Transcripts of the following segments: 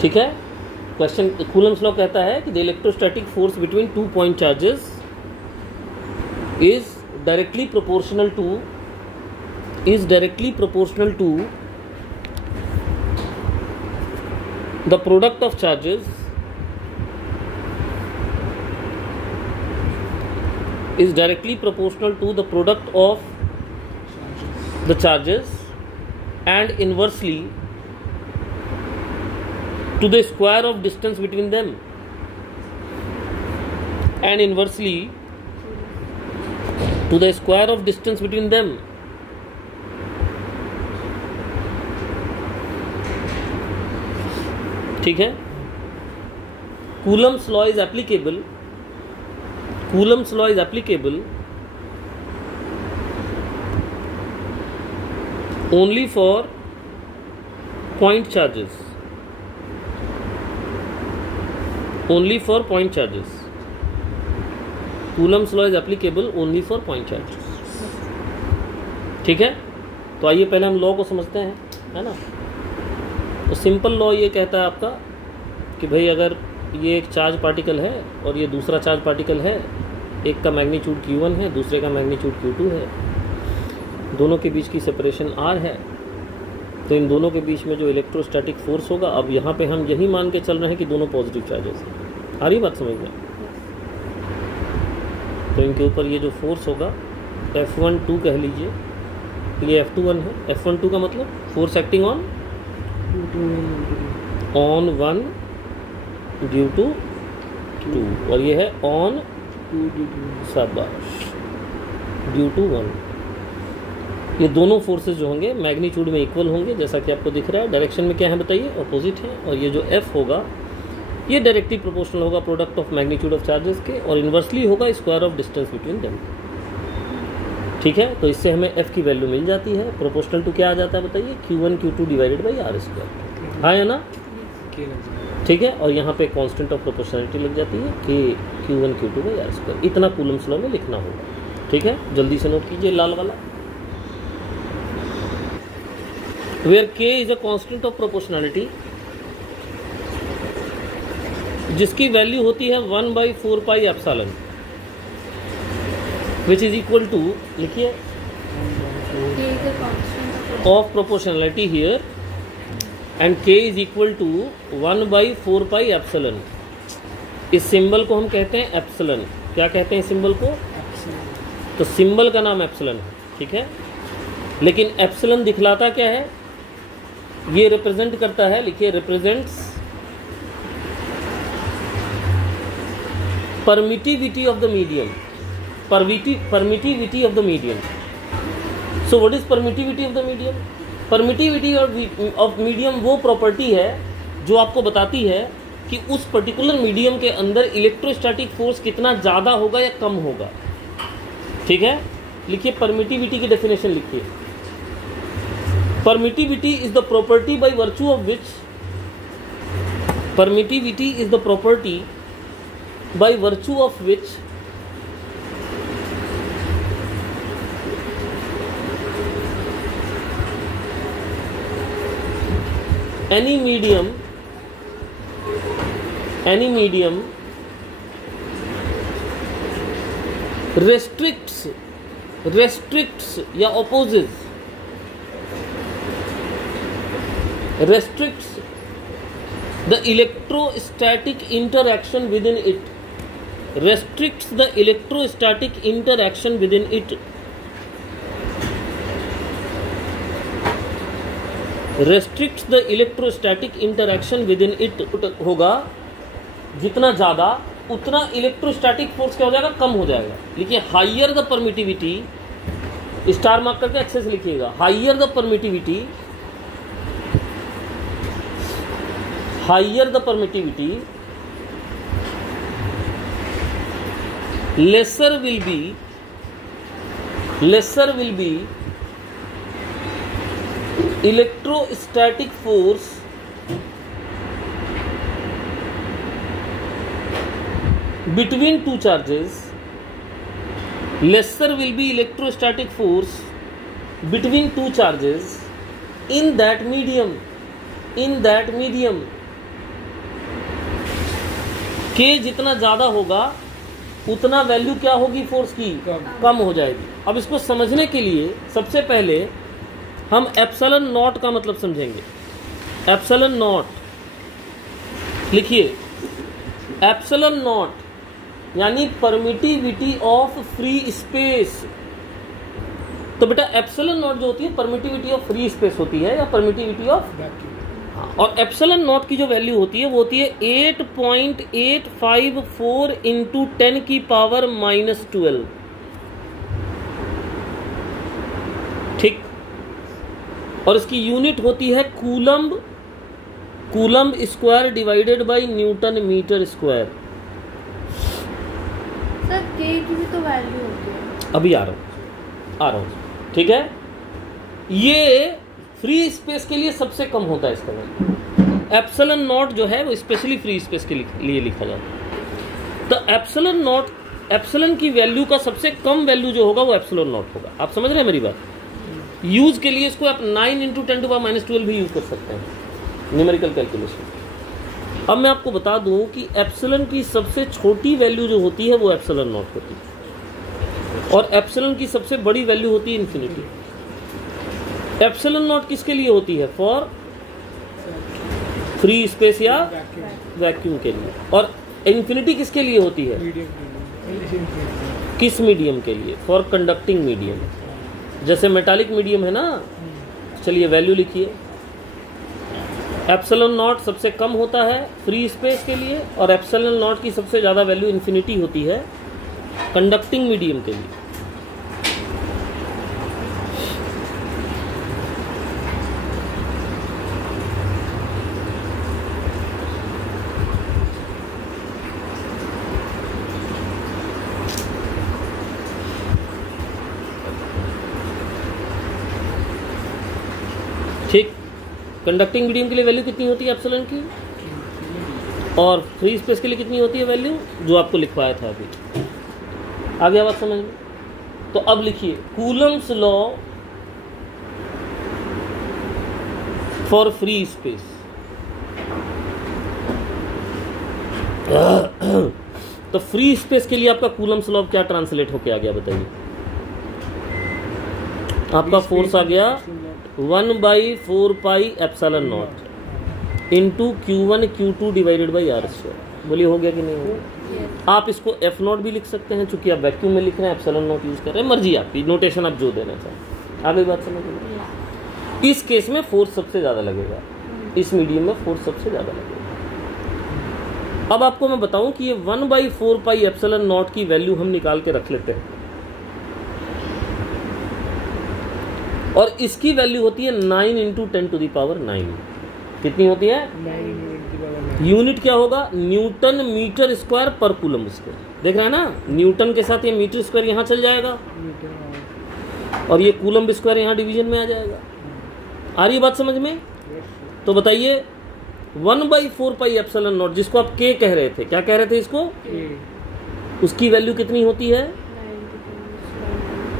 ठीक है। Question Coulomb's law कहता है कि the electrostatic force between 2 point charges is directly proportional to the product of charges is directly proportional to the product of the charges and inversely to the square of distance between them, and inversely to the square of distance between them. ठीक है। Coulomb's law is applicable only for point charges. Coulomb's law is applicable only for point charges. ठीक है। तो आइए पहले हम law को समझते हैं, है ना। तो सिंपल लॉ ये कहता है आपका कि भाई अगर ये एक चार्ज पार्टिकल है और ये दूसरा चार्ज पार्टिकल है, एक का मैग्नीट्यूड Q1 है, दूसरे का मैग्नीट्यूड Q2 है, दोनों के बीच की सेपरेशन R है, तो इन दोनों के बीच में जो इलेक्ट्रोस्टैटिक फोर्स होगा, अब यहाँ पे हम यही मान के चल रहे हैं कि दोनों पॉजिटिव चार्जेस हैं। आ रही बात समझ में? तो इनके ऊपर ये जो फोर्स होगा F12 कह लीजिए, ये F21 है। F12 का मतलब force acting on 1 due to 2, और ये है ऑन 2 ड्यू टू 1। ये दोनों फोर्सेस जो होंगे मैग्नीट्यूड में इक्वल होंगे, जैसा कि आपको दिख रहा है। डायरेक्शन में क्या है बताइए? अपोजिट है। और ये जो F होगा ये डायरेक्टली प्रोपोर्शनल होगा product of magnitude of charges के, और इन्वर्सली होगा square of distance between them. ठीक है। तो इससे हमें F की वैल्यू मिल जाती है। प्रोपोर्शनल टू क्या आ जाता है बताइए? Q1 Q2 divided by R square. हाँ है ना? ठीक है। और यहाँ पे कांस्टेंट ऑफ प्रोपोर्शनलिटी लग जाती है कि Q1 Q2 by R square. इतना कूलम्स लॉ में लिखना होगा। ठीक है, जल्दी से नोट कीजिए लाल वाला। Where K is a constant of proportionality, जिसकी वैल्यू होती है 1/4 pi epsilon, which is equal to, लिखिए, of proportionality here, and K is equal to 1/4 pi epsilon. इस सिंबल को हम कहते हैं एप्सिलॉन। क्या कहते हैं सिंबल को? तो सिंबल का नाम एप्सिलॉन है। ठीक है, लेकिन एप्सिलॉन दिखलाता क्या है? ये रिप्रेजेंट करता है, लिखिए, represents permittivity of the medium. permittivity of the medium. So what is permittivity of the medium? Permittivity of medium वो प्रॉपर्टी है जो आपको बताती है कि उस पर्टिकुलर मीडियम के अंदर इलेक्ट्रोस्टैटिक फोर्स कितना ज़्यादा होगा या कम होगा। ठीक है, लिखिए परमिटिविटी की डेफिनेशन लिखिए। Permittivity is the property by virtue of which, permittivity is the property by virtue of which any medium restricts या opposes, restricts the electrostatic interaction within it, restricts the electrostatic interaction within it, restricts the electrostatic interaction within it होगा जितना ज़्यादा उतना electrostatic force क्या हो जाएगा? कम हो जाएगा। लिखिए, higher the permittivity, star mark करके अच्छे से लिखिएगा, higher the permittivity, higher the permittivity, lesser will be electrostatic force between two charges, lesser will be electrostatic force between two charges in that medium, K जितना ज़्यादा होगा उतना value क्या होगी फोर्स की, कम हो जाएगी। अब इसको समझने के लिए सबसे पहले हम एप्सिलॉन नॉट का मतलब समझेंगे। एप्सिलॉन नॉट लिखिए, एप्सिलॉन नॉट यानी परमिटिविटी ऑफ फ्री स्पेस। तो बेटा एप्सिलॉन नॉट जो होती है परमिटिविटी ऑफ फ्री स्पेस होती है या परमिटिविटी ऑफ, और एप्सिलॉन नॉट की जो वैल्यू होती है वो होती है 8.854 इंटू 10 की पावर -12। ठीक, और इसकी यूनिट होती है coulomb, coulomb square divided by newton metre square. Sir के की भी तो वैल्यू होती है। अभी आ रहा हूँ। ठीक है, ये फ्री स्पेस के लिए सबसे कम होता है इसका वैल्यू। एप्सिलॉन नॉट जो है वो स्पेशली फ्री स्पेस के लिए लिखा जाता है। तो एप्सिलॉन नॉट, एप्सिलॉन की वैल्यू का सबसे कम वैल्यू जो होगा वो एप्सिलॉन नॉट होगा। आप समझ रहे हैं मेरी बात? यूज के लिए इसको आप 9 × 10⁻12 भी यूज कर सकते हैं न्यूमेरिकल कैलकुलेशन। अब मैं आपको बता दूं कि एप्सिलॉन की सबसे छोटी वैल्यू जो होती है वो एप्सिलॉन नॉट होती है, और एप्सिलॉन की सबसे बड़ी वैल्यू होती है इन्फिनिटी। एप्सिलॉन नॉट किसके लिए होती है? फॉर फ्री स्पेस या वैक्यूम के लिए। और इन्फिनिटी किसके लिए होती है? किस मीडियम के लिए? For conducting medium. जैसे मेटालिक मीडियम है ना। चलिए वैल्यू लिखिए। एप्सिलॉन नॉट सबसे कम होता है फ्री स्पेस के लिए, और एप्सिलॉन नॉट की सबसे ज़्यादा वैल्यू इन्फिनिटी होती है कंडक्टिंग मीडियम के लिए। ठीक, कंडक्टिंग मीडियम के लिए वैल्यू कितनी होती है एप्सिलॉन की, और फ्री स्पेस के लिए कितनी होती है वैल्यू, जो आपको लिखवाया था अभी। आ गया बात समझ में? तो अब लिखिए Coulomb's law for free space. तो फ्री स्पेस के लिए आपका कूलम्स लॉ क्या ट्रांसलेट होके आ गया बताइए? आपका फोर्स आ गया 1/4 pi epsilon naught into Q1 Q2 divided by R²। बोलिए हो गया कि नहीं हुआ? आप इसको F नॉट भी लिख सकते हैं, चूंकि आप वैक्यूम में लिख रहे हैं, एप्सिलॉन नॉट यूज कर रहे हैं, मर्जी आपकी, नोटेशन आप जो देना चाहें। आगे बात समझ में? इस केस में फोर्स सबसे ज़्यादा लगेगा, इस मीडियम में फोर्स सबसे ज़्यादा लगेगा। अब आपको मैं बताऊं कि ये 1/4 पाई एप्सिलॉन नॉट की वैल्यू हम निकाल के रख लेते हैं, और इसकी वैल्यू होती है 9 × 10⁹। कितनी होती है? 9 यूनिट क्या होगा? न्यूटन मीटर स्क्वायर पर कूलम स्क्वायर। देख रहे हैं ना, न्यूटन के साथ ये मीटर स्क्वायर यहाँ चल जाएगा, और ये कूलम स्क्वायर यहाँ डिवीजन में आ जाएगा। आ रही बात समझ में? तो बताइए 1/4 पाई एप्सिलॉन नॉट, जिसको आप के कह रहे थे, क्या कह रहे थे इसको? उसकी वैल्यू कितनी होती है,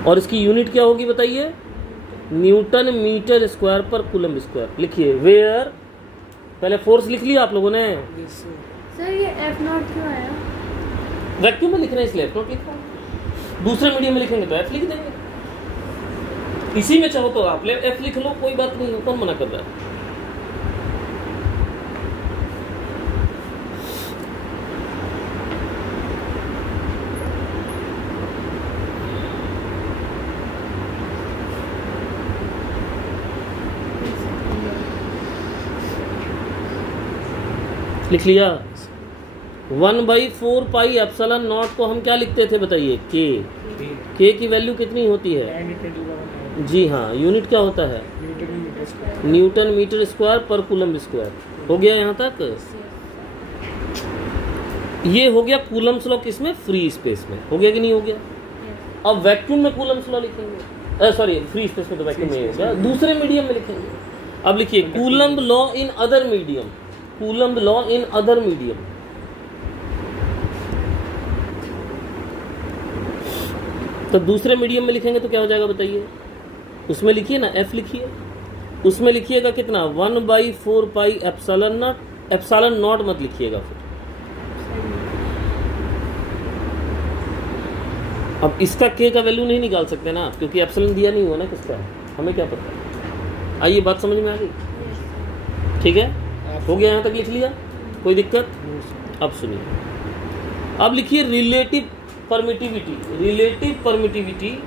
और इसकी यूनिट क्या होगी बताइए? न्यूटन मीटर स्क्वायर पर कूलम स्क्वायर। लिखिए वेयर, पहले फोर्स लिख लिया आप लोगों ने। सर ये F नॉट क्यों आया? वैक्यूम में लिख रहे हैं इसलिए F नॉट लिख रहा हूं, दूसरे मीडियम में लिखेंगे तो F लिख देंगे। इसी में चाहो तो आप F लिख लो, कोई बात नहीं है, कौन मना कर रहा है? लिख लिया। 1/4 पाई एप्सिलॉन नॉट को हम क्या लिखते थे बताइए? के की वैल्यू कितनी होती है? जी हाँ, यूनिट क्या होता है? न्यूटन मीटर स्क्वायर पर कूलम स्क्वायर। हो गया यहाँ तक? ये हो गया कूलम्स लॉ किसमें? फ्री स्पेस में। हो गया कि नहीं हो गया? अब वैक्यूम में कूलम्स लॉ लिखेंगे, सॉरी फ्री स्पेस में तो वैक्यूम में हो गया, दूसरे मीडियम में लिखेंगे। अब लिखिए coulomb law in other medium, coulomb law in other medium. तो दूसरे मीडियम में लिखेंगे तो क्या हो जाएगा बताइए? उसमें लिखिए ना, F लिखिए, उसमें लिखिएगा कितना? 1/4 pi epsilon not, epsilon not मत लिखिएगा, फिर अब इसका के का वैल्यू नहीं निकाल सकते ना आप, क्योंकि एप्सिलॉन दिया नहीं हुआ ना किसका, हमें क्या पता। आइए बात समझ में आ गई? ठीक है, हो गया, यहाँ तक लिख लिया, कोई दिक्कत? अब सुनिए, अब लिखिए रिलेटिव परमिटिविटी। रिलेटिव परमिटिविटी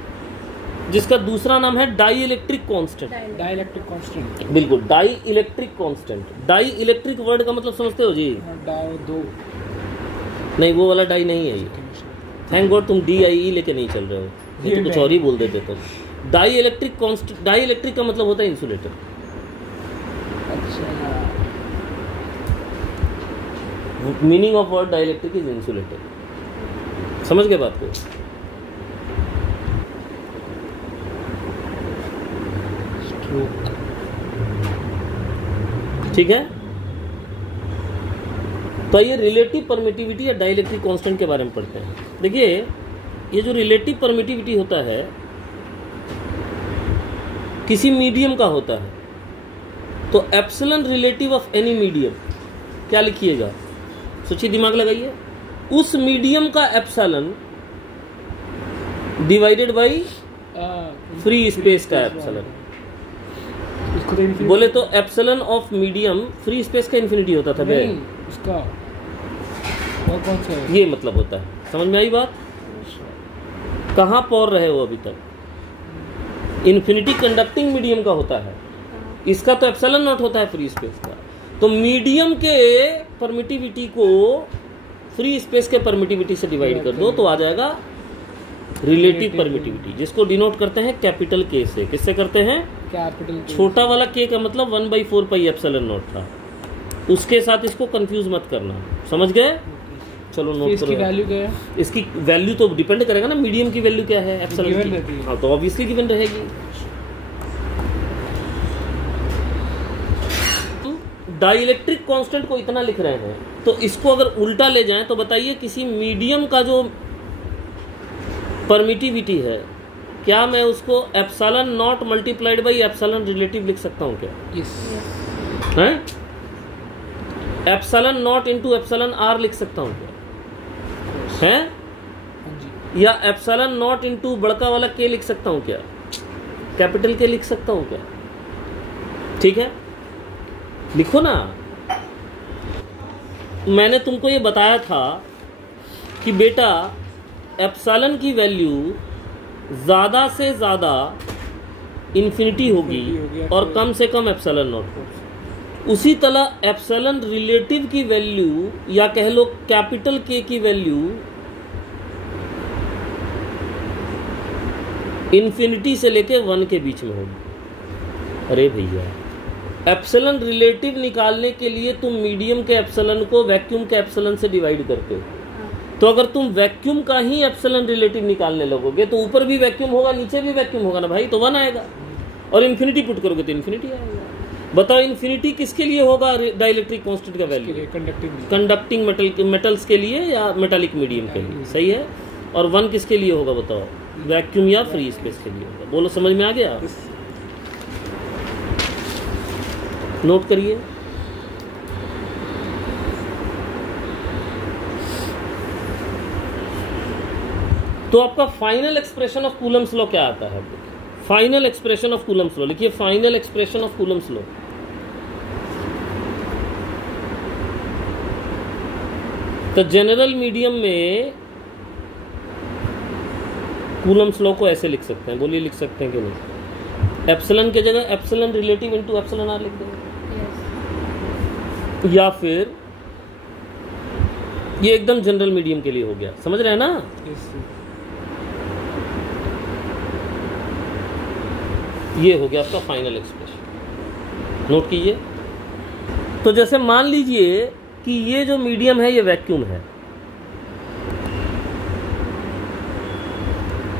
जिसका दूसरा नाम है dielectric constant. Dielectric constant, बिल्कुल, dielectric constant. Dielectric word का मतलब समझते हो जी? दो नहीं, वो वाला डाई नहीं है ये। थैंक गॉड तुम DIE लेके नहीं चल रहे हो, ये तो कुछ और ही बोल देते तुम। Dielectric constant, dielectric का मतलब होता है इंसुलेटर। अच्छा, meaning of word dielectric is insulator. समझ गए बात को? ठीक है, तो ये रिलेटिव परमिटिविटी या डाइलेक्ट्रिक कांस्टेंट के बारे में पढ़ते हैं। देखिए, ये जो रिलेटिव परमिटिविटी होता है किसी मीडियम का होता है, तो epsilon relative of any medium, क्या लिखिएगा, सोचिए, दिमाग लगाइए, उस मीडियम का epsilon divided by free space का एप्सिलॉन। बोले तो epsilon of medium free space का इन्फिनिटी होता था नहीं, उसका और कौन सा है? ये मतलब होता है। समझ में आई बात? कहाँ पौर रहे हो अभी तक? इन्फिनिटी कंडक्टिंग मीडियम का होता है, इसका तो एप्सिलॉन नॉट होता है फ्री स्पेस का। तो मीडियम के परमिटिविटी को फ्री स्पेस के परमिटिविटी से डिवाइड कर दो तो आ जाएगा रिलेटिव परमिटिविटी, जिसको डिनोट करते हैं कैपिटल के से। किससे करते हैं? कैपिटल। छोटा वाला के का मतलब 1/4 पाई एप्सिलॉन नॉट था, उसके साथ इसको कंफ्यूज मत करना। समझ गए? चलो नोट करो। इसकी वैल्यू क्या है? इसकी वैल्यू तो डिपेंड करेगा ना मीडियम की वैल्यू क्या है एप्सिलॉन की। हाँ, तो ऑब्वियसली गिवन रहेगी। डाइलेक्ट्रिक कांस्टेंट को इतना लिख रहे हैं, तो इसको अगर उल्टा ले जाएं तो बताइए, किसी मीडियम का जो परमिटिविटी है, क्या मैं उसको epsilon naught multiplied by epsilon relative लिख सकता हूँ क्या? यस। हैं? Epsilon naught into epsilon R लिख सकता हूँ क्या? हैं? या एप्सिलॉन नॉट इंटू बड़का वाला के लिख सकता हूँ क्या? कैपिटल के लिख सकता हूँ क्या? ठीक है, लिखो ना। मैंने तुमको ये बताया था कि बेटा एप्सिलॉन की वैल्यू ज़्यादा से ज़्यादा इन्फिनिटी होगी और कम से कम एप्सिलॉन नॉट होगी। उसी तरह एप्सिलॉन रिलेटिव की वैल्यू या कह लो कैपिटल के की वैल्यू इन्फिनिटी से लेके 1 के बीच में होगी। अरे भैया, एप्सिलॉन रिलेटिव निकालने के लिए तुम मीडियम के एप्सिलॉन को वैक्यूम के एप्सिलॉन से डिवाइड करते हो, तो अगर तुम वैक्यूम का ही एप्सिलॉन रिलेटिव निकालने लगोगे तो ऊपर भी वैक्यूम होगा, नीचे भी वैक्यूम होगा ना भाई, तो 1 आएगा। और इन्फिनिटी पुट करोगे तो इन्फिनिटी आएगा। बताओ इन्फिनिटी किसके लिए होगा डाइलेक्ट्रिक कांस्टेंट का वैल्यू? कंडक्टिंग मेटल्स के लिए या मेटालिक मीडियम के लिए, सही है। और 1 किसके लिए होगा बताओ? वैक्यूम या फ्री स्पेस के लिए होगा। बोलो, समझ में आ गया? नोट करिए। तो आपका final expression of Coulomb's law क्या आता है? Final expression of Coulomb's law लिखिए। Final expression of Coulomb's law, तो जनरल मीडियम में कूलम्स लॉ को ऐसे लिख सकते हैं। बोलिए, लिख सकते हैं कि नहीं? एप्सिलॉन की जगह epsilon relative into epsilon R लिख देंगे। या फिर ये एकदम जनरल मीडियम के लिए हो गया, समझ रहे हैं ना? ये हो गया आपका फाइनल एक्सप्रेशन। नोट कीजिए। तो जैसे मान लीजिए कि ये जो मीडियम है ये वैक्यूम है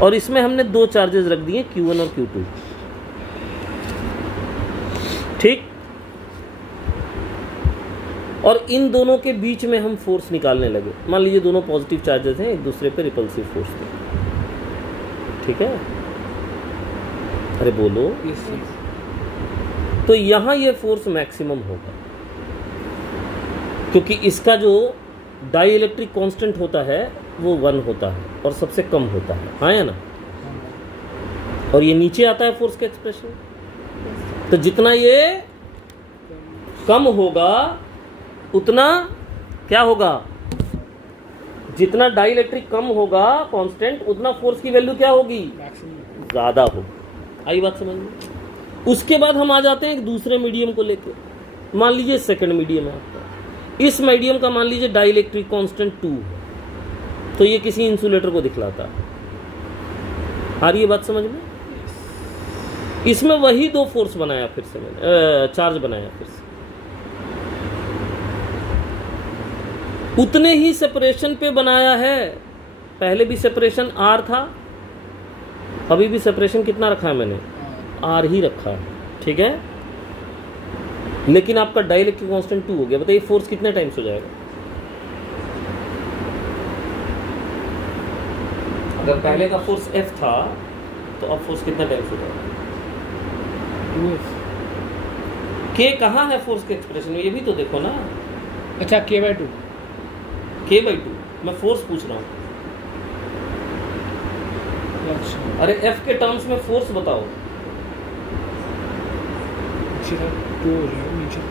और इसमें हमने 2 चार्जेस रख दिए, Q1 और Q2, ठीक। और इन दोनों के बीच में हम फोर्स निकालने लगे। मान लीजिए दोनों पॉजिटिव चार्जेस हैं, एक दूसरे पे रिपल्सिव फोर्स थे, ठीक है। अरे बोलो। तो यहां ये फोर्स मैक्सिमम होगा क्योंकि इसका जो डाई इलेक्ट्रिक कांस्टेंट होता है वो 1 होता है और सबसे कम होता है, हाँ या ना? और ये नीचे आता है फोर्स का एक्सप्रेशन। तो जितना ये कम होगा उतना क्या होगा, जितना डाई इलेक्ट्रिक कम होगा कांस्टेंट, उतना फोर्स की वैल्यू क्या होगी, ज्यादा होगी। आई बात समझ में? उसके बाद हम आ जाते हैं एक दूसरे मीडियम को लेकर। मान लीजिए सेकंड मीडियम है आपका, इस मीडियम का मान लीजिए डाई इलेक्ट्रिक कांस्टेंट 2 है, तो ये किसी इंसुलेटर को दिखलाता है। आ रही है बात समझ में? इसमें वही 2 फोर्स बनाया, फिर से मैंने चार्ज बनाया फिर से, उतने ही सेपरेशन पे बनाया है। पहले भी सेपरेशन R था, अभी भी सेपरेशन कितना रखा है मैंने, R ही रखा है, ठीक है। लेकिन आपका डाई इलेक्ट्रिक कांस्टेंट 2 हो गया। बताइए फोर्स कितने टाइम्स हो जाएगा? अगर पहले का फोर्स F था तो अब फोर्स कितने टाइम्स हो जाएगा? K कहाँ है फोर्स के एक्सप्रेशन में, ये भी तो देखो ना। अच्छा K/2, K/2 मैं फोर्स पूछ रहा हूँ। अच्छा अरे F के टर्म्स में फोर्स बताओ। 2 हो जाएगा नीचे।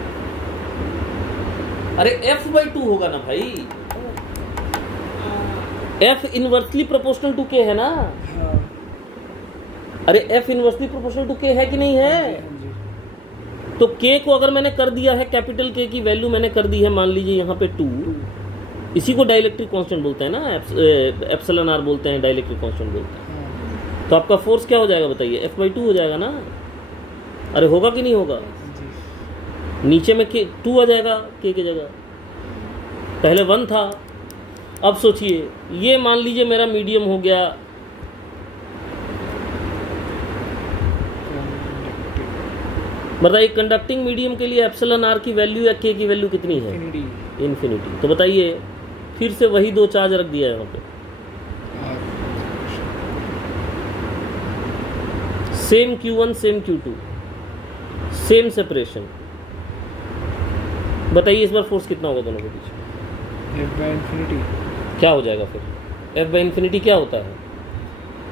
अरे F/2 होगा ना भाई, F inversely proportional to K है ना। हाँ। अरे F inversely proportional to K है कि नहीं है? तो K को अगर मैंने कर दिया है, कैपिटल K की वैल्यू मैंने कर दी है, मान लीजिए यहाँ पे 2, इसी को डाइलेक्ट्रिक कांस्टेंट बोलते हैं ना, एप्सिलॉन R बोलते हैं, डाइलेक्ट्रिक कांस्टेंट बोलते हैं। तो आपका फोर्स क्या हो जाएगा बताइए? F/2 हो जाएगा ना। अरे होगा कि नहीं होगा? नीचे में K 2 आ जाएगा K की जगह, पहले 1 था। अब सोचिए, ये मान लीजिए मेरा मीडियम हो गया, बताइए कंडक्टिंग मीडियम के लिए एप्सिलॉन R की वैल्यू या K की वैल्यू कितनी है? इन्फिनिटी। तो बताइए, फिर से वही 2 चार्ज रख दिया है यहाँ पे, same Q1 same Q2, same separation. बताइए इस बार फोर्स कितना होगा दोनों के बीच? F/∞ क्या हो जाएगा फिर? F/∞ क्या होता है?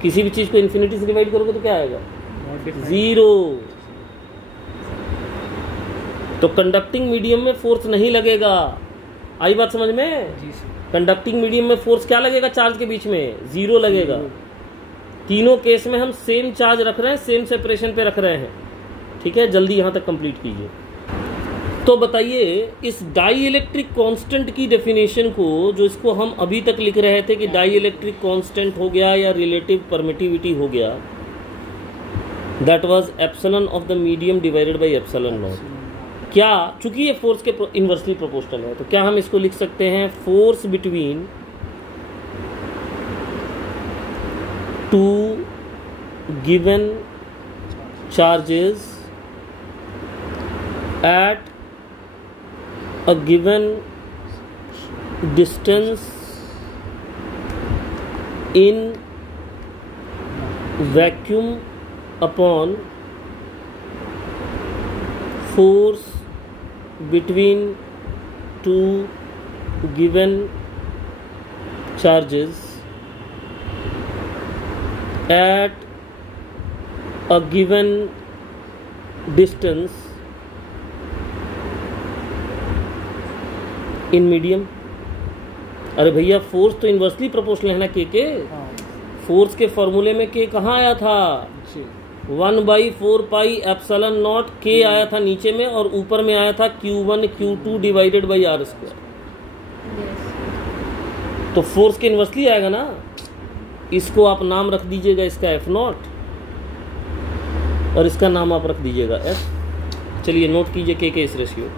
किसी भी चीज को इन्फिनिटी से डिवाइड करोगे तो क्या आएगा? 0। तो कंडक्टिंग मीडियम में फोर्स नहीं लगेगा। आई बात समझ में? कंडक्टिंग मीडियम में फोर्स क्या लगेगा चार्ज के बीच में? 0 लगेगा। तीनों केस में हम सेम चार्ज रख रहे हैं, सेम सेपरेशन पे रख रहे हैं, ठीक है। जल्दी यहां तक कंप्लीट कीजिए। तो बताइए इस डाई इलेक्ट्रिक कांस्टेंट की डेफिनेशन को, जो इसको हम अभी तक लिख रहे थे कि डाई इलेक्ट्रिक कांस्टेंट हो गया या रिलेटिव परमिटिविटी हो गया, that was epsilon of the medium divided by epsilon not. क्या, चूंकि ये फोर्स के इनवर्सली प्रोपोर्शनल है, तो क्या हम इसको लिख सकते हैं force between 2 given charges at a given distance in vacuum upon force between 2 given charges at a given distance in medium. अरे भैया फोर्स तो इनवर्सली प्रोपोर्शनल है ना K के। फोर्स के फॉर्मूले में K कहाँ आया था? 1/4 पाई एप्सिलॉन नॉट K आया था नीचे में, और ऊपर में आया था Q1 Q2 divided by R square. तो फोर्स के इनवर्सली आएगा ना। इसको आप नाम रख दीजिएगा इसका F0, और इसका नाम आप रख दीजिएगा F। चलिए नोट कीजिए K के इस रेशियो।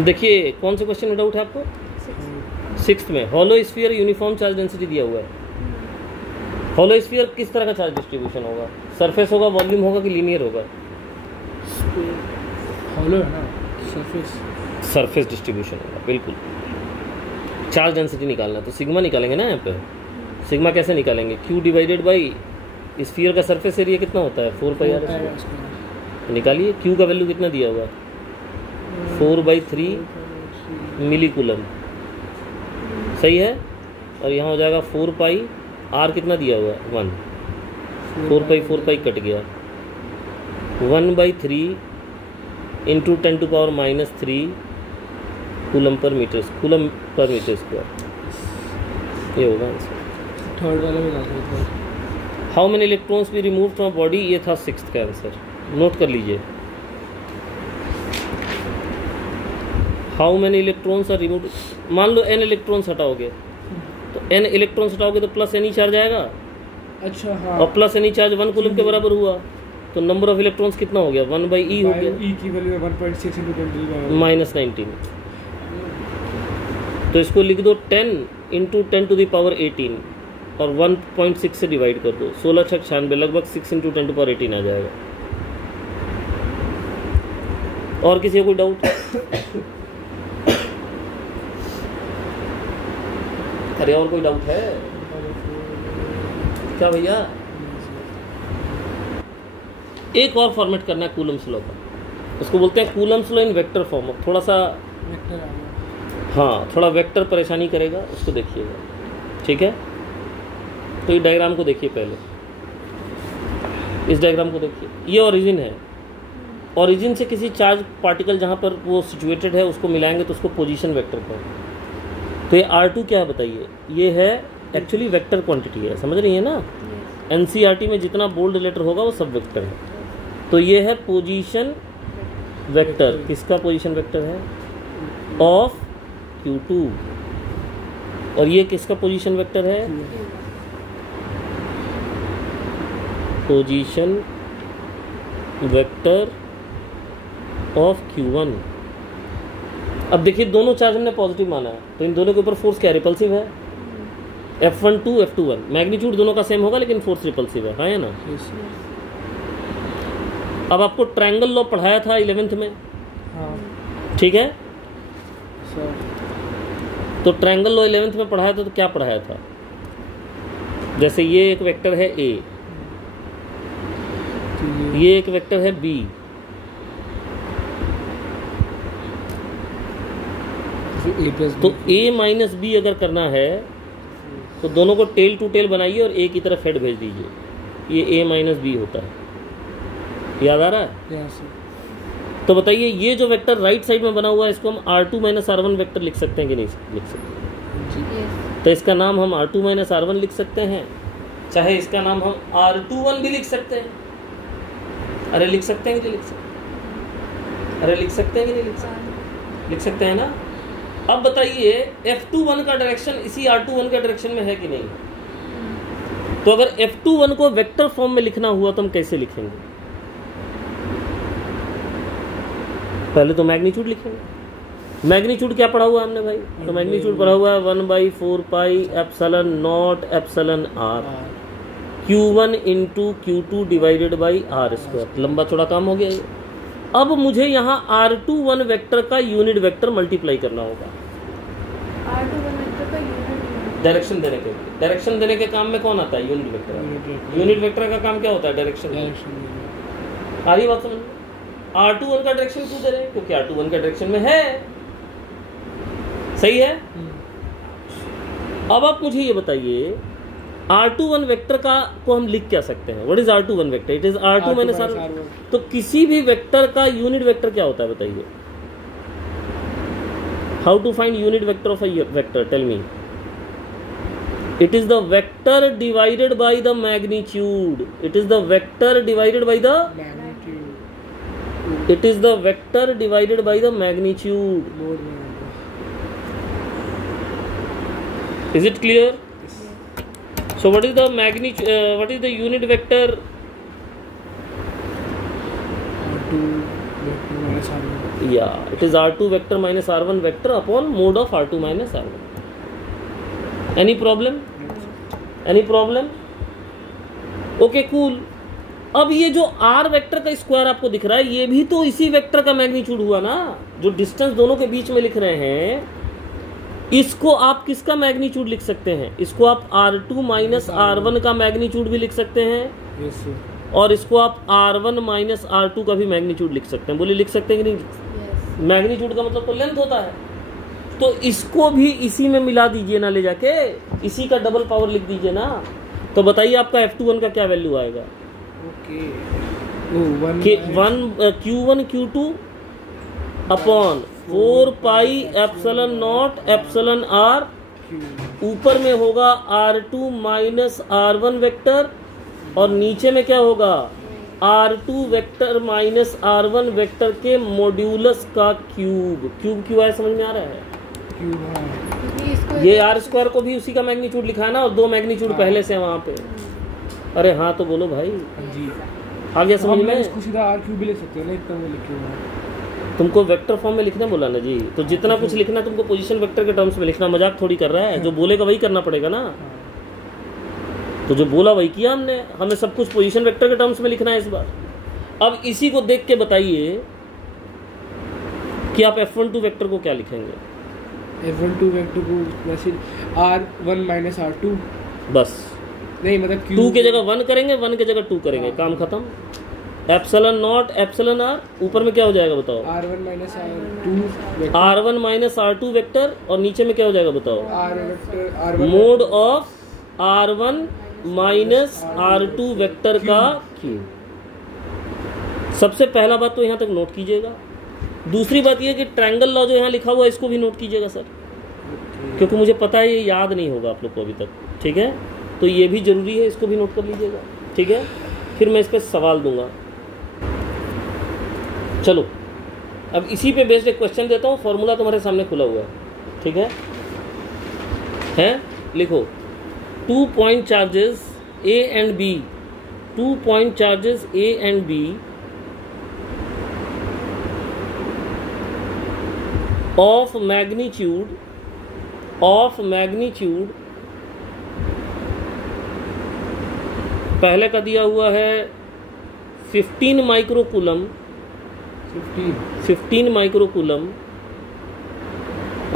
देखिए कौन से क्वेश्चन में डाउट है आपको? 6th में। Hollow sphere uniform charge density दिया हुआ है। हॉलो स्फीयर किस तरह का चार्ज डिस्ट्रीब्यूशन होगा? सरफेस होगा, वॉल्यूम होगा कि लीनियर होगा? हॉलो है ना, सरफेस सरफेस डिस्ट्रीब्यूशन होगा, बिल्कुल। चार्ज डेंसिटी निकालना है तो सिग्मा निकालेंगे ना यहाँ पे। सिग्मा कैसे निकालेंगे? Q डिवाइडेड बाई स्फीयर का सरफेस एरिया कितना होता है 4πr स्क्वायर। तो निकालिए Q का वैल्यू कितना दिया हुआ है 4/3 मिली कूलम, सही है। और यहाँ हो जाएगा 4π, R कितना दिया हुआ है 1, 4π कट गया, 1/3 इंटू 10⁻³ कूलम पर मीटर स्क्वायर। ये होगा आंसर। थर्ड वाला में डाल दो। How many electrons be remove from body, ये था 6th का आंसर, नोट कर लीजिए। How many electrons are remove, मान लो n इलेक्ट्रॉन्स हटाओगे तो n इलेक्ट्रॉन्स हटाओगे तो प्लस एनी चार्ज आएगा। अच्छा हाँ। और प्लस एनी चार्ज 1 कूलम के बराबर हुआ तो नंबर ऑफ इलेक्ट्रॉन्स कितना हो गया 1/e हो गया, E की वैल्यू 1.6 × -19। तो इसको लिख दो 10 × 10⁻18 और 1.6 से डिवाइड कर दो, 16×96 लगभग 6 × 10⁻18 आ जाएगा। और किसी को कोई डाउट? अरे और कोई डाउट है क्या भैया? एक और फॉर्मेट करना है कूलम्स लॉ का, उसको बोलते हैं Coulomb's law in vector form. थोड़ा सा वेक्टर आ गया। हाँ, थोड़ा वेक्टर परेशानी करेगा, उसको देखिएगा, ठीक है। तो ये डायग्राम को देखिए, पहले इस डायग्राम को देखिए। ये ओरिजिन है, ओरिजिन से किसी चार्ज पार्टिकल जहाँ पर वो सिचुएटेड है उसको मिलाएंगे तो उसको पोजीशन वेक्टर कहेंगे। तो ये R2 क्या है बताइए? ये है एक्चुअली वेक्टर क्वांटिटी है, समझ रही है ना। NCERT में जितना बोल्ड लेटर होगा वो सब वेक्टर है। तो ये है पोजीशन वेक्टर, किसका पोजीशन वेक्टर है? Of Q2। और ये किसका पोजीशन वेक्टर है? Position vector of Q1। अब देखिए दोनों चार्ज हमने पॉजिटिव माना है तो इन दोनों के ऊपर फोर्स क्या रिपल्सिव है, F12 F21। मैग्नीट्यूड दोनों का सेम होगा लेकिन फोर्स रिपल्सिव है, हाँ या ना। अब आपको ट्रायंगल लॉ पढ़ाया था 11th में, हाँ ठीक है। सर। तो ट्रायंगल लॉ 11th में पढ़ाया था तो क्या पढ़ाया था? जैसे ये एक वेक्टर है A, ये एक वेक्टर है B, तो A माइनस B अगर करना है तो दोनों को टेल टू टेल बनाइए और A की तरफ हेड भेज दीजिए, ये A माइनस B होता है। याद आ रहा है? तो बताइए ये जो वेक्टर राइट साइड में बना हुआ है इसको हम R2 - R1 वेक्टर लिख सकते हैं कि नहीं लिख सकते? तो इसका नाम हम R2 - R1 लिख सकते हैं, चाहे इसका नाम हम R21 भी लिख सकते हैं। अरे लिख सकते हैं कि नहीं लिख सकते? अरे लिख सकते हैं कि नहीं लिख सकते? लिख सकते हैं ना। अब बताइए F21 का डायरेक्शन इसी R21 के डायरेक्शन में है कि नहीं? तो अगर F21 को वेक्टर फॉर्म में लिखना हुआ तो हम कैसे लिखेंगे? पहले तो मैग्नीट्यूड लिखेंगे। मैग्नीट्यूड क्या पढ़ा हुआ हमने भाई? तो मैग्नीट्यूड पढ़ा हुआ है 1/4πε0ε r Q1 × Q2 divided by R²। लंबा थोड़ा काम हो गया ये। अब मुझे यहाँ R21 वेक्टर का यूनिट वेक्टर मल्टीप्लाई करना होगा R21 वेक्टर का यूनिट डायरेक्शन देने के। डायरेक्शन देने के काम में कौन आता है? Unit vector. यूनिट वेक्टर का काम क्या होता है? डायरेक्शन। आ रही बात समझ में? R21 का डायरेक्शन क्यों दे रहे हैं? क्योंकि R21 का डायरेक्शन में है, सही है। अब आप मुझे ये बताइए R21 वेक्टर का को हम लिख क्या सकते हैं? What is R21 vector? It is R2 - R1। तो किसी भी वेक्टर का यूनिट वेक्टर क्या होता है बताइए? How to find unit vector of a vector? Tell me. It is the vector divided by the magnitude. It is the vector divided by the it is the vector divided by the magnitude. Is it clear? So what is the magnitude? What is the unit vector? R2 vector - R1. Yeah, it is R2 vector minus R1 vector upon mode of R2 minus R1. Any problem? Any problem? Okay, cool. अब ये जो r vector का square आपको दिख रहा है, ये भी तो इसी वेक्टर का मैग्नीट्यूड हुआ ना, जो डिस्टेंस दोनों के बीच में लिख रहे हैं। इसको आप किसका मैग्नीट्यूड लिख सकते हैं? इसको आप r2 माइनस r1 का मैग्नीट्यूड भी लिख सकते हैं। Yes sir. और इसको आप r1 माइनस r2 का भी मैग्नीट्यूड लिख सकते हैं। बोले लिख सकते हैं कि नहीं? मैग्नीट्यूड का मतलब तो लेंथ होता है। तो इसको भी इसी में मिला दीजिए ना, ले जाके इसी का डबल पावर लिख दीजिए ना। तो बताइए आपका F21 का क्या वैल्यू आएगा? Q1 Q2 upon 4 pi epsilon not epsilon r, ऊपर में होगा r2 माइनस r1 वेक्टर, और नीचे में क्या होगा? r2 vector minus r1 vector के मॉड्यूलस का क्यूब। क्यूब क्यों आया, समझ में आ रहा है? ये r स्क्वायर को भी उसी का मैग्नीट्यूड लिखा है ना, और दो मैग्नीट्यूड पहले से वहाँ पे। अरे हाँ तो बोलो भाई जी, आ गया समझ में? इसको सीधा r क्यूब भी ले सकते हो ना, इतना वो लिखे हुआ है। तुमको वेक्टर फॉर्म में लिखना बोला ना जी, तो जितना कुछ लिखना तुमको पोजीशन वेक्टर के टर्म्स में लिखना। मजाक थोड़ी कर रहा है, जो बोलेगा वही करना पड़ेगा ना। तो जो बोला वही किया हमने, हमें सब कुछ पोजीशन वेक्टर के टर्म्स में लिखना है इस बार। अब इसी को देख के बताइए कि आप F12 वेक्टर को क्या लिखेंगे? F12 वेक्टर को वैसे r1 माइनस r2, बस नहीं मतलब Q 2 की जगह 1 करेंगे, 1 की जगह 2 करेंगे, काम खत्म। एप्सिलॉन नॉट एप्सिलॉन r, ऊपर में क्या हो जाएगा बताओ? r1 minus r2 r1 minus r2 vector, और नीचे में क्या हो जाएगा बताओ? r vector r1 mode of r1 minus r2 vector का क्यूब। सबसे पहला बात तो यहाँ तक नोट कीजिएगा। दूसरी बात यह कि ट्रायंगल लॉ जो यहाँ लिखा हुआ है इसको भी नोट कीजिएगा सर, क्योंकि मुझे पता है ये याद नहीं होगा आप लोग को अभी तक, ठीक है? तो ये भी जरूरी है, इसको भी नोट कर लीजिएगा, ठीक है? फिर मैं इस पर सवाल दूंगा। चलो अब इसी पे बेस्ड एक क्वेश्चन देता हूँ, फॉर्मूला तुम्हारे सामने खुला हुआ है, ठीक है? लिखो 2 point charges A and B, 2 point charges A and B of magnitude पहले का दिया हुआ है 15 माइक्रोकूलम, 15 माइक्रोकूलम,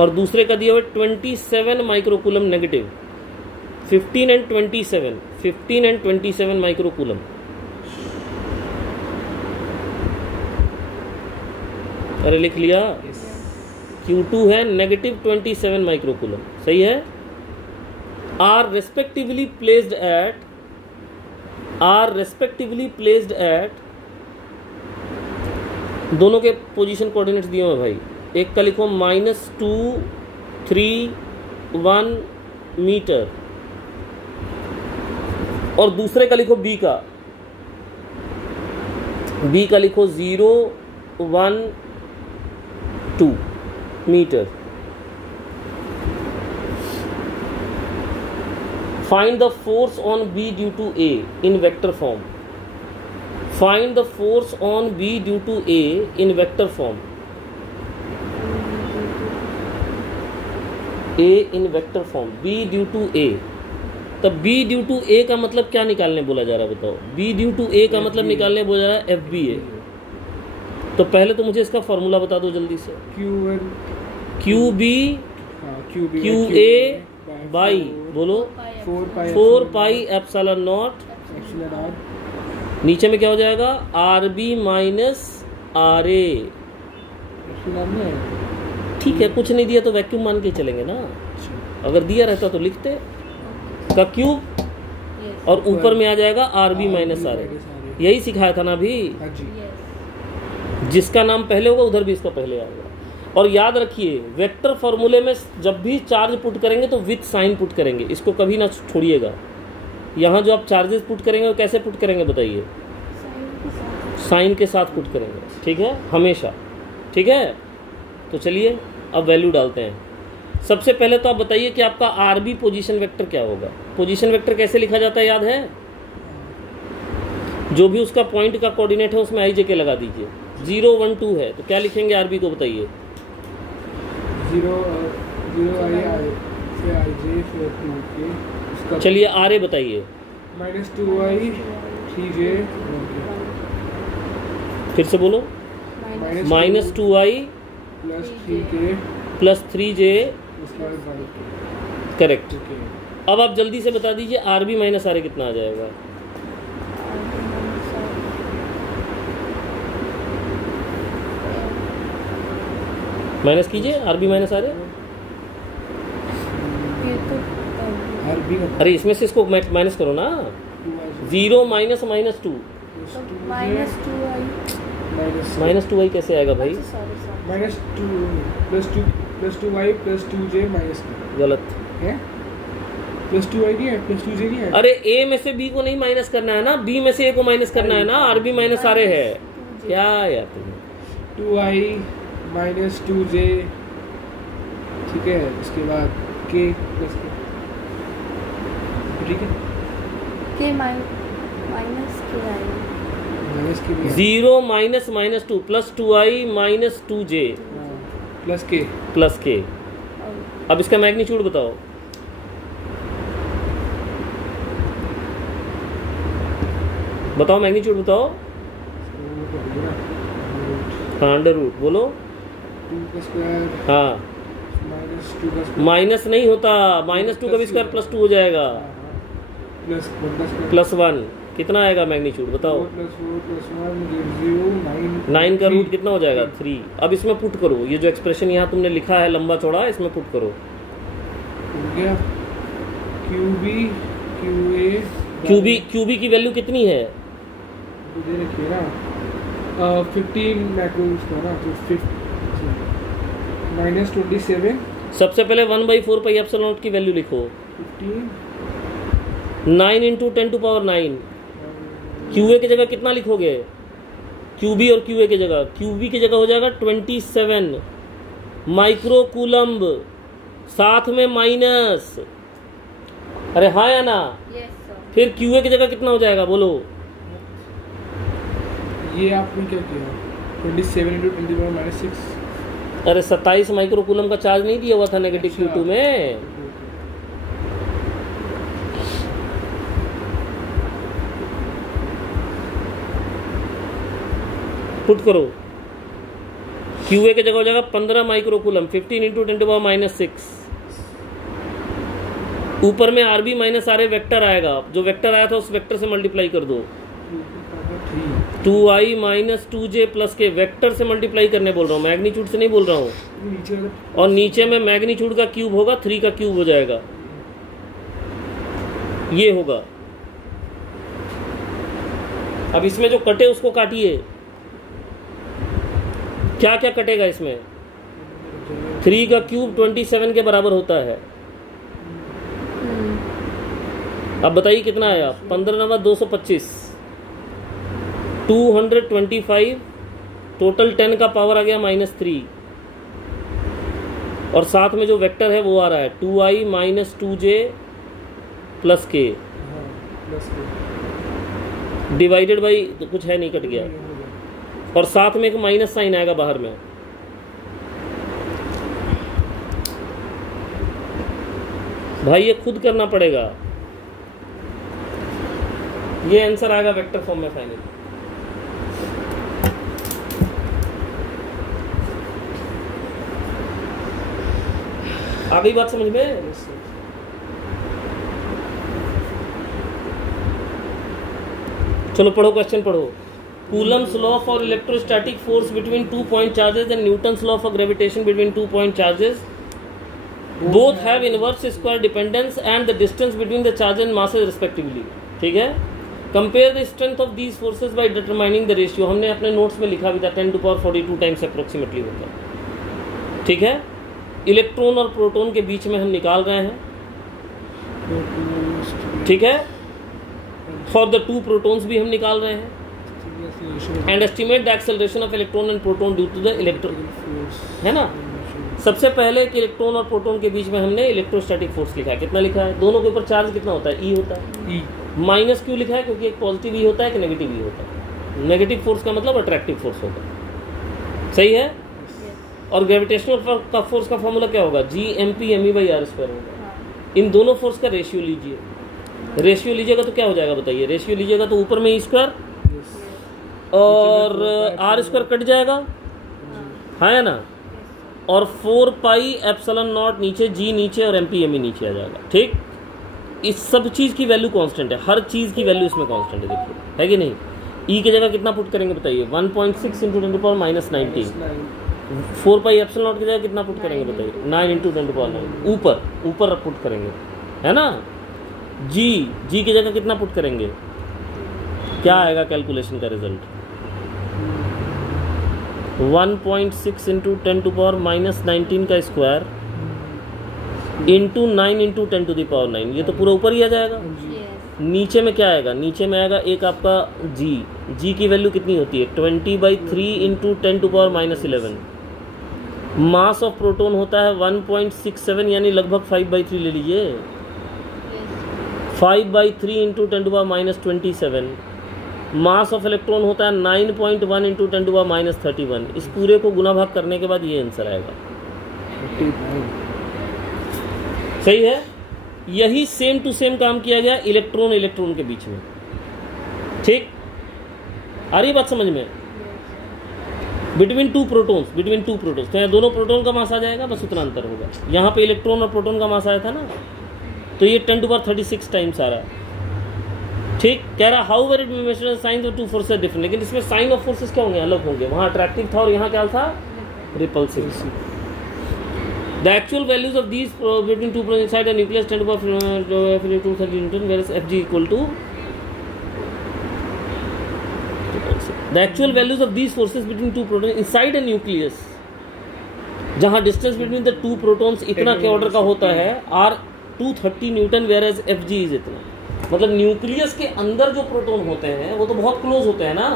और दूसरे का दिया हुआ है 27 माइक्रोकूलम नेगेटिव। 15 and 27 microcoulomb. अरे लिख लिया? Q2 है नेगेटिव 27 माइक्रोकूलम, सही है? आर रेस्पेक्टिवली प्लेस्ड एट दोनों के पोजीशन कोऑर्डिनेट्स दिए हुए भाई। एक का लिखो -2, 3, 1 मीटर, और दूसरे का लिखो B का लिखो 0, 1, 2 metre. Find the force on B due to A in vector form. Find the force on B due to A in vector form. A in vector form. B due to A. तब B due to A का मतलब क्या निकालने बोला जा रहा है बताओ? B due to A का मतलब निकालने बोला जा रहा है FBA। तो पहले तो मुझे इसका फॉर्मूला बता दो जल्दी से। QB QA बाई बोलो 4 पाई एप्सिलॉन नॉट, नीचे में क्या हो जाएगा? RB minus RA। ठीक है, कुछ नहीं दिया तो वैक्यूम मान के चलेंगे ना। अगर दिया रहता तो लिखते का क्यूब, और ऊपर में आ जाएगा RB माइनस RA। यही सिखाया था ना अभी। जिसका नाम पहले होगा उधर भी इसका पहले आएगा। और याद रखिए वेक्टर फॉर्मूले में जब भी चार्ज पुट करेंगे तो विथ साइन पुट करेंगे, इसको कभी ना छोड़िएगा। यहाँ जो आप चार्जेस पुट करेंगे वो कैसे पुट करेंगे बताइए? साइन के साथ पुट करेंगे, ठीक है, हमेशा, ठीक है? तो चलिए अब वैल्यू डालते हैं। सबसे पहले तो आप बताइए कि आपका RB पोजीशन वेक्टर क्या होगा? पोजीशन वेक्टर कैसे लिखा जाता है याद है? जो भी उसका पॉइंट का कोऑर्डिनेट है उसमें IJ के लगा दीजिए। 0, 1, 2 है तो क्या लिखेंगे RB को बताइए? 0 IJ। चलिए RA बताइए। -2i 3j। फिर से बोलो, minus 2i plus 3k plus 3j, उसके बाद y। करेक्ट। ओके, अब आप जल्दी से बता दीजिए आर बी माइनस आर ए कितना आ जाएगा। माइनस कीजिए आर बी माइनस आर ए। ये तो आर बी का अरे इसमें से इसको माइनस करो ना, 0 minus minus 2, minus 2i minus 2i कैसे आएगा भाई? Sorry minus 2 plus 2y plus 2j minus गलत है, प्लस 2y नहीं है, प्लस 2j नहीं है। अरे ए में से बी को नहीं माइनस करना है ना, बी में से ए को माइनस करना है ना, आर बी माइनस आर ए है क्या यार तुम्हें? 2i माइनस 2j, ठीक है, उसके बाद k प्लस k, ठीक है, के माइनस के आएगा माइनस k भी है। 0 minus minus 2 plus 2i minus 2j plus k, plus के। अब इसका मैग्नीट्यूड बताओ। बताओ मैग्नीट्यूड बताओ। हाँ अंडर रूट बोलो। 2 का स्क्वायर हाँ माइनस 2 का स्क्वायर माइनस नहीं होता, माइनस 2 का भी स्क्वायर प्लस 2 हो जाएगा, प्लस 1 का स्क्वायर प्लस 1 कितना आएगा मैग्नीट्यूड बताओ। 4 प्लस 1 gives you 9। 9 का रूट कितना हो जाएगा 3। अब इसमें पुट करो, ये जो एक्सप्रेशन यहाँ तुमने लिखा है लंबा चौड़ा, इसमें पुट करो। हो गया QB क्यूबी की वैल्यू कितनी है? तो दे रखिए ना 15 मैक्रो उसका ना, तो 5 माइनस 27 सबसे पहले 1/4 पाई एप्सिलॉन नॉट की वैल्यू लिखो। 15 9 इंटू 10 टू पावर 9। क्यूए की जगह कितना लिखोगे? क्यूबी और क्यूए की जगह, क्यूबी की जगह हो जाएगा 27 माइक्रो कूलम्ब, साथ में माइनस। अरे हाँ या ना? Yes sir. फिर क्यूए की जगह कितना हो जाएगा बोलो? ये आपने क्या किया 27 इंटू 10 माइनस 6। अरे 27 माइक्रो कूलम का चार्ज नहीं दिया हुआ था नेगेटिव Q2 में। पुट करो, क्यूए की जगह हो जाएगा 15 माइक्रो कूलम, 15 इंटू 10 माइनस 6। ऊपर में R B minus R A vector आएगा, जो वेक्टर आया था उस वेक्टर से मल्टीप्लाई कर दो। 2i माइनस 2j प्लस के वेक्टर से मल्टीप्लाई करने बोल रहा हूँ, मैग्नीट्यूड से नहीं बोल रहा हूँ। और नीचे में मैग्नीट्यूड का क्यूब होगा, 3 का क्यूब हो जाएगा, ये होगा। अब इसमें जो कटे उसको काटिए, क्या क्या कटेगा इसमें? 3 का क्यूब 27 के बराबर होता है। अब बताइए कितना आया? 15 नंबर 225, 225 टोटल 10 का पावर आ गया -3, और साथ में जो वेक्टर है वो आ रहा है 2i माइनस 2j प्लस के, डिवाइडेड बाई कुछ है नहीं, कट गया, और साथ में एक माइनस साइन आएगा बाहर में। भाई ये खुद करना पड़ेगा, ये आंसर आएगा वेक्टर फॉर्म में फाइनली। आ गई बात समझ में? चलो पढ़ो, क्वेश्चन पढ़ो। Coulomb's law for electrostatic force between 2 point charges and Newton's law for gravitation between 2 point charges both have inverse square dependence and the distance between the charge and masses respectively. ठीक है, compare the strength of these forces by determining the ratio. हमने अपने notes में लिखा भी था 10⁻42 times approximately होता है। ठीक है, इलेक्ट्रॉन और प्रोटॉन के बीच में हम निकाल रहे हैं। ठीक है, फॉर द 2 प्रोटॉन्स भी हम निकाल रहे हैं। And estimate the acceleration of electron and proton due to the electro, है ना। सबसे पहले कि इलेक्ट्रॉन और प्रोटॉन के बीच में हमने इलेक्ट्रोस्टैटिक फोर्स लिखा है। कितना लिखा है? दोनों के ऊपर चार्ज कितना होता है? ई होता है। ई माइनस क्यों लिखा है? क्योंकि एक पॉजिटिव ई होता है, एक नेगेटिव ई होता है। नेगेटिव फोर्स का मतलब अट्रैक्टिव फोर्स होगा। सही है। और ग्रेविटेशनल का फोर्स का फॉर्मूला क्या होगा? G(mp(me)/r² होगा। इन दोनों फोर्स का रेशियो लीजिए। रेशियो लीजिएगा तो क्या हो जाएगा बताइए? रेशियो लीजिएगा तो ऊपर में ई स्क्वायर और आर स्क्वायर कट जाएगा, है ना, और 4 पाई एप्सिलॉन नॉट नीचे, जी नीचे और एमपीएमई नीचे आ जाएगा। ठीक, इस सब चीज़ की वैल्यू कांस्टेंट है, हर चीज़ की वैल्यू इसमें कांस्टेंट है, देखिए है कि नहीं। ई की जगह कितना पुट करेंगे बताइए, 1.6 × 10⁻⁻19। 4 पाई एप्सिलॉन नॉट की जगह कितना पुट करेंगे बताइए, 9 × 10⁻9। ऊपर पुट करेंगे, है ना। जी की जगह कितना पुट करेंगे, क्या आएगा कैलकुलेशन का रिजल्ट, 1.6 × 10⁻⁻19 का स्क्वायर इंटू 9 × 10⁻9। ये तो पूरा ऊपर ही आ जाएगा। नीचे में क्या आएगा, नीचे में आएगा एक आपका जी की वैल्यू कितनी होती है, 20/3 × 10⁻11। मास ऑफ प्रोटॉन होता है 1.67, यानी लगभग 5/3 ले लीजिए, 5/3 × 10⁻27। मास ऑफ इलेक्ट्रॉन होता है 9.1 × 10⁻31। इस पूरे को गुना भाग करने के बाद ये आंसर आएगा। सही है। यही सेम टू सेम काम किया गया इलेक्ट्रॉन के बीच में। ठीक, आ रही बात समझ में। बिटवीन टू प्रोटॉन्स, तो यहाँ दोनों प्रोटॉन का मास आ जाएगा, बस उतना अंतर होगा। यहाँ पे इलेक्ट्रॉन और प्रोटॉन का मास आया था ना, तो ये 10⁻36 टाइम्स आ रहा है। ठीक, कह रहा how were it major sign of two forces different, लेकिन इसमें साइन ऑफ फोर्सेस क्या होंगे, अलग होंगे। वहाँ अट्रैक्टिव था और यहाँ क्या था, repulsive. The actual values of these between two protons inside a nucleus tend to be 230 Newton, whereas Fg equal to the actual values of these forces between two protons inside a nucleus, जहाँ distance between the two protons इतना के order का होता है, are 230 Newton, whereas Fg is इतना। मतलब nucleus के अंदर जो प्रोटॉन होते हैं वो तो बहुत क्लोज होते हैं ना,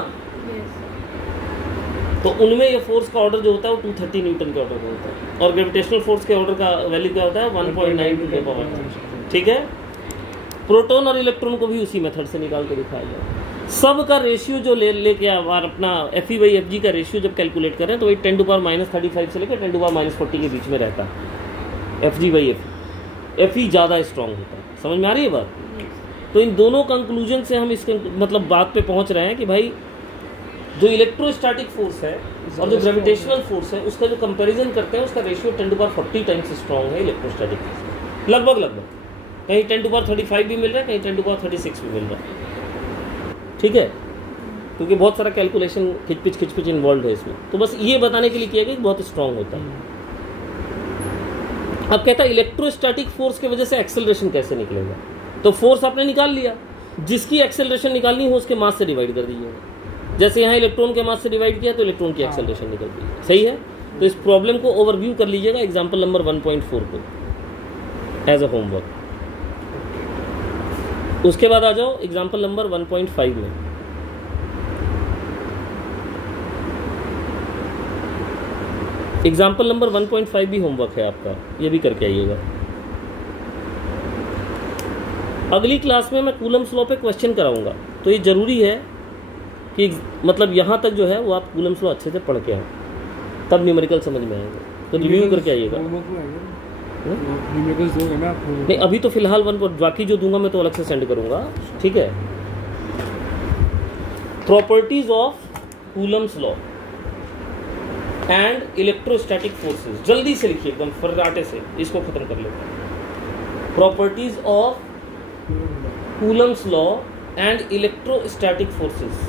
तो उनमें ये फोर्स का ऑर्डर जो होता है वो 230 न्यूटन के ऑर्डर का होता है, और ग्रेविटेशनल फोर्स के ऑर्डर का वैल्यू क्या होता है, 1.9 × 10⁻3। ठीक है। प्रोटॉन और इलेक्ट्रॉन को भी उसी मेथड से निकाल के दिखाया जाए। सब का रेशियो जो लेके अपना Fe/Fg का रेशियो जब कैलकुलेट करें तो वही 10⁻35 से लेकर 10⁻40 के बीच में रहता है Fg/Fe। Fe ज़्यादा स्ट्रांग होता है। समझ में आ रही है बात। तो इन दोनों कंक्लूजन से हम इसके मतलब बात पे पहुंच रहे हैं कि भाई जो इलेक्ट्रोस्टैटिक फोर्स है और जो ग्रेविटेशनल फोर्स है उसका जो कंपैरिजन करते हैं उसका रेशियो 10⁻40 टाइम्स स्ट्रांग है इलेक्ट्रोस्टैटिक फोर्स। लगभग कहीं 10⁻35 भी मिल रहा है, कहीं 10⁻36 भी मिल रहा है। ठीक है, क्योंकि बहुत सारा कैलकुलेशन खिचपिच इन्वॉल्व है इसमें। तो बस ये बताने के लिए किया गया कि बहुत स्ट्रांग होता है। अब कहता है इलेक्ट्रोस्टैटिक फोर्स की वजह से एक्सेलरेशन कैसे निकलेगा। तो फोर्स आपने निकाल लिया, जिसकी एक्सेलरेशन निकालनी हो उसके मास से डिवाइड कर दीजिएगा। जैसे यहाँ इलेक्ट्रॉन के मास से डिवाइड किया तो इलेक्ट्रॉन की एक्सेलरेशन निकलती है। सही है। तो इस प्रॉब्लम को ओवरव्यू कर लीजिएगा एग्जांपल नंबर 1.4 को एज अ होमवर्क। उसके बाद आ जाओ एग्जांपल नंबर 1.5 में। एग्जांपल नंबर 1.5 भी होमवर्क है आपका, ये भी करके आइएगा। अगली क्लास में मैं कूलम्स लॉ पे क्वेश्चन कराऊंगा, तो ये जरूरी है कि मतलब यहाँ तक जो है वो आप कूलम्स लॉ अच्छे से पढ़ के आए, तब न्यूमेरिकल समझ में आएगा। तो रिव्यू करके आइएगा। नहीं, अभी तो फिलहाल बाकी जो दूंगा मैं तो अलग से सेंड करूंगा। ठीक है। Properties of Coulomb's law and electrostatic forces, जल्दी से लिखिए एकदम फर्राटे से, इसको खत्म कर लेते हैं। Properties of Coulomb's law and electrostatic forces.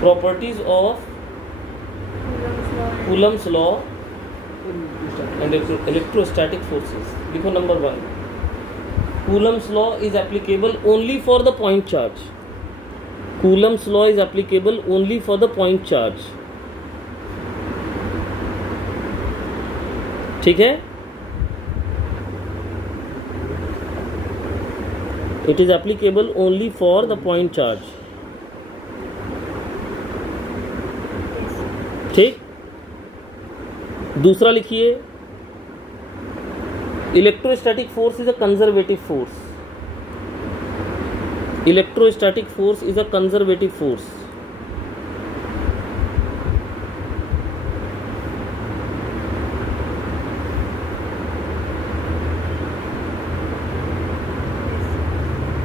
Properties of Coulomb's law and electrostatic forces. लिखो number 1, Coulomb's law is applicable only for the point charge. Coulomb's law is applicable only for the point charge. ठीक है। It is applicable only for the point charge. ठीक। दूसरा लिखिए, electrostatic force is a conservative force. Electrostatic force is a conservative force.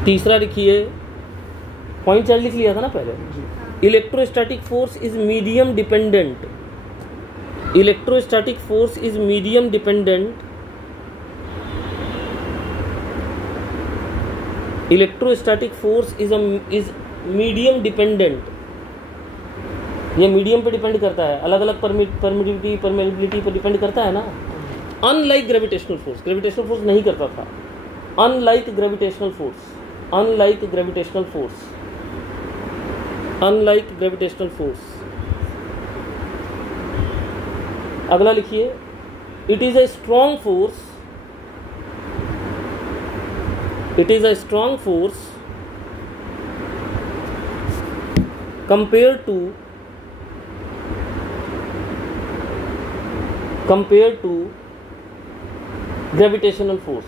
तीसरा लिखिए, point charge लिख लिया था ना पहले। हाँ। Electrostatic force is medium dependent. Electrostatic force is medium dependent. Electrostatic force is medium dependent. ये मीडियम पे डिपेंड करता है, अलग अलग परमिटिविटी पर डिपेंड करता है ना। Unlike gravitational force, gravitational force नहीं करता था। Unlike gravitational force, unlike gravitational force, unlike gravitational force. अगला लिखिए, it is a strong force, it is a strong force compared to gravitational force.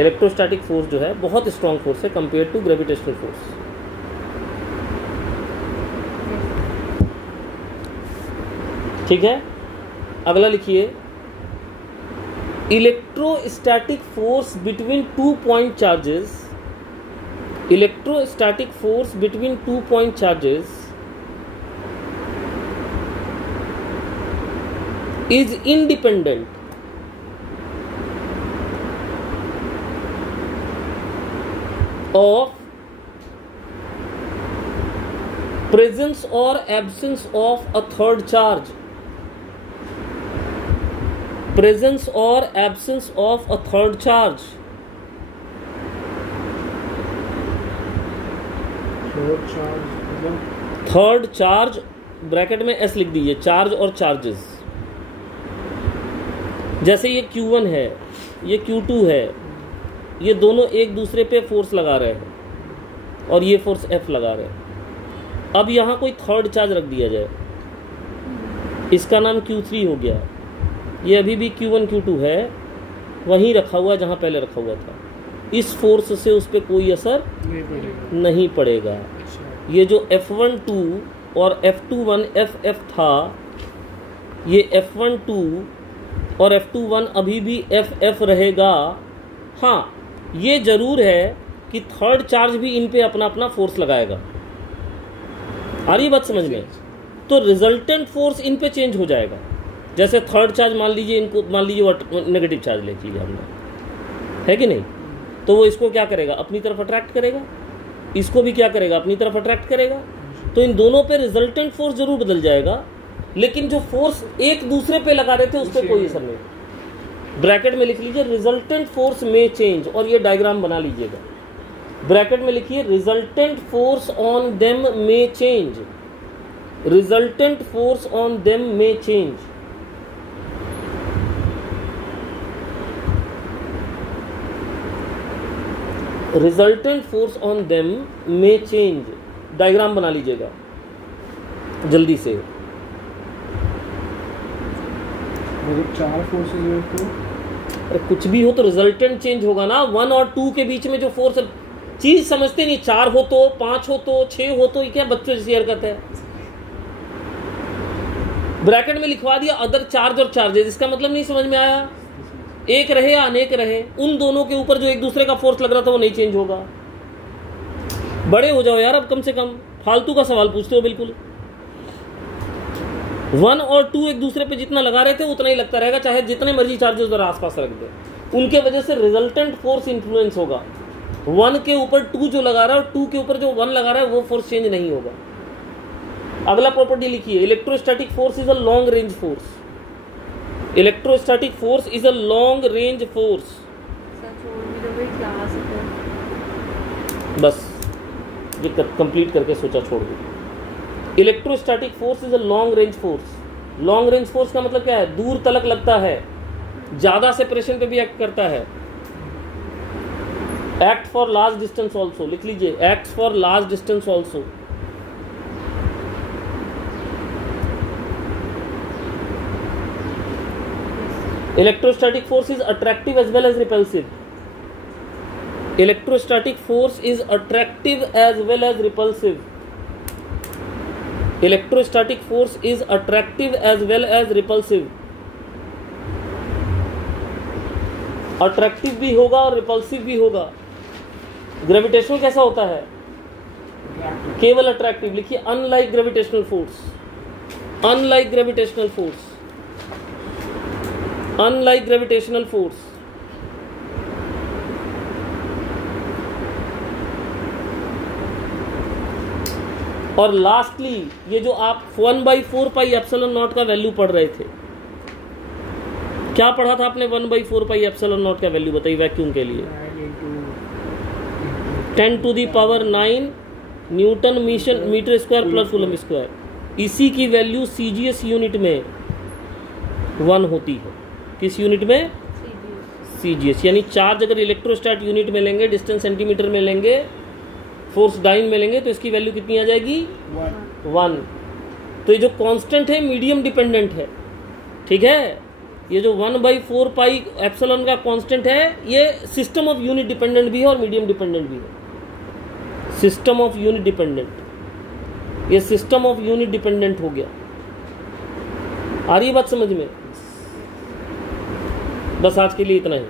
Electrostatic force जो है बहुत स्ट्रॉन्ग फोर्स है compare to gravitational force. ठीक है, अगला लिखिए, electrostatic force between 2 point charges, electrostatic force between 2 point charges is independent of presence or absence of a third charge, presence or absence of a third charge। Third charge bracket में S लिख दीजिए, charge और charges. जैसे ये Q1 है, ये Q2 है, ये दोनों एक दूसरे पे फोर्स लगा रहे हैं और ये फोर्स F लगा रहे हैं। अब यहाँ कोई थर्ड चार्ज रख दिया जाए, इसका नाम Q3 हो गया। ये अभी भी Q1 Q2 है, वहीं रखा हुआ जहाँ पहले रखा हुआ था। इस फोर्स से उस पर कोई असर नहीं पड़ेगा। ये जो F12 और F21 FF था, ये F12 और F21 अभी भी FF रहेगा। हाँ, ये जरूर है कि थर्ड चार्ज भी इन पे अपना अपना फोर्स लगाएगा। आ रही बात समझ में? तो रिजल्टेंट फोर्स इन पे चेंज हो जाएगा। जैसे थर्ड चार्ज मान लीजिए, इनको मान लीजिए नेगेटिव चार्ज ले लीजिए हमने, है कि नहीं? तो वो इसको क्या करेगा? अपनी तरफ अट्रैक्ट करेगा। इसको भी क्या करेगा? अपनी तरफ अट्रैक्ट करेगा। तो इन दोनों पे रिजल्टेंट फोर्स जरूर बदल जाएगा, लेकिन जो फोर्स एक दूसरे पे लगा रहे थे उस पर कोई असर नहीं। ब्रैकेट में लिख लीजिए रिजल्टेंट फोर्स में चेंज, और ये डायग्राम बना लीजिएगा। ब्रैकेट में लिखिए रिजल्टेंट फोर्स ऑन देम में change, resultant force on them में change. Resultant force on them में चेंज, डायग्राम बना लीजिएगा जल्दी से। चार फोर्सेस तो कुछ भी हो तो रिजल्टेंट चेंज होगा ना। 1 और 2 के बीच में जो फोर्स, चीज समझते नहीं। 4 हो तो, 5 हो तो, 6 हो तो, ये क्या बच्चों जैसी हरकत है। ब्रैकेट में लिखवा दिया अदर चार्ज और चार्जेस, इसका मतलब नहीं समझ में आया। एक रहे या अनेक रहे, उन दोनों के ऊपर जो एक दूसरे का फोर्स लग रहा था वो नहीं चेंज होगा। बड़े हो जाओ यार, अब कम से कम फालतू का सवाल पूछते हो बिल्कुल। 1 और 2 एक दूसरे पे जितना लगा रहे थे उतना ही लगता रहेगा, चाहे जितने मर्जी चार्जेस उधर आसपास रख दे। उनके वजह से रिजल्टेंट फोर्स इंफ्लुएंस होगा। 1 के ऊपर 2 जो लगा रहा है और 2 के ऊपर जो 1 लगा रहा है वो फोर्स चेंज नहीं होगा। अगला प्रॉपर्टी लिखिए, electrostatic force is a long range force. Electrostatic force is a long range force. बस ये कंप्लीट करके सोचा छोड़ दो। Electrostatic force is a long range force. Long range force का मतलब क्या है? दूर तलक लगता है, ज्यादा सेपरेशन पे भी एक्ट करता है। Act for large distance also, लिख लीजिए, act for large distance also. Electrostatic force is attractive as well as repulsive. Electrostatic force is attractive as well as repulsive. Electrostatic force is attractive as well as repulsive. Attractive भी होगा और repulsive भी होगा। Gravitational कैसा होता है? केवल attractive. लिखिए unlike gravitational force, unlike gravitational force, unlike gravitational force. और लास्टली ये जो आप 1/4 पाई एप्सिलॉन नॉट का वैल्यू पढ़ रहे थे, क्या पढ़ा था आपने? 1/4 पाई एप्सिलॉन नॉट का वैल्यू बताइए वैक्यूम के लिए। 10⁹ newton metre square plus coulomb square. इसी की वैल्यू सीजीएस यूनिट में 1 होती है। किस यूनिट में? सीजीएस। यानी चार्ज अगर इलेक्ट्रोस्टैट यूनिट में लेंगे, डिस्टेंस सेंटीमीटर में लेंगे, फोर्स डाइन में लेंगे, तो इसकी वैल्यू कितनी आ जाएगी? 1। तो ये जो कांस्टेंट है मीडियम डिपेंडेंट है, ठीक है। ये जो 1/4 पाई एप्सिलॉन का कांस्टेंट है, ये सिस्टम ऑफ यूनिट डिपेंडेंट भी है और मीडियम डिपेंडेंट भी है। सिस्टम ऑफ यूनिट डिपेंडेंट, ये सिस्टम ऑफ यूनिट डिपेंडेंट हो गया। आ रही है बात समझ में? बस आज के लिए इतना ही।